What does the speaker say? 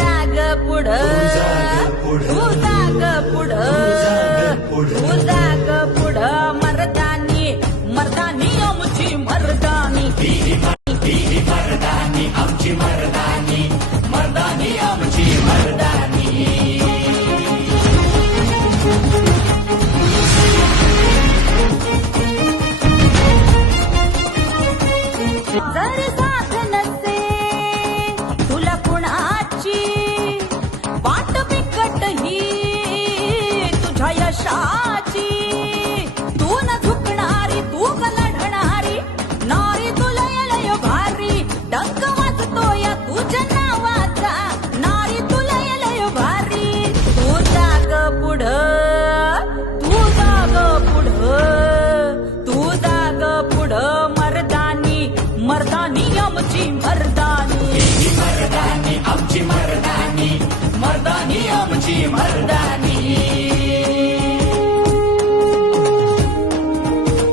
जाग पुढं तू जाग पुढं तू जाग पुढं मर्दानी मर्दानी आमची मर्दानी मर्दानी आमची मर्दानी मर्दानी आमची मर्दानी जर साथ नसे तुला कुणाची वाट बिकट ही तुझ्या यशाची तू न झुकणारी तू न लढणारी नारी तुला लय भारी डंक वाजतो या तुझ्या नावाचा नारी तुला लय भारी तू जाग पुढं तू जाग पुढं तू जाग पुढं मर्दानी मर्दानी आमची मर्दानी मर्दानी आमची मर्दानी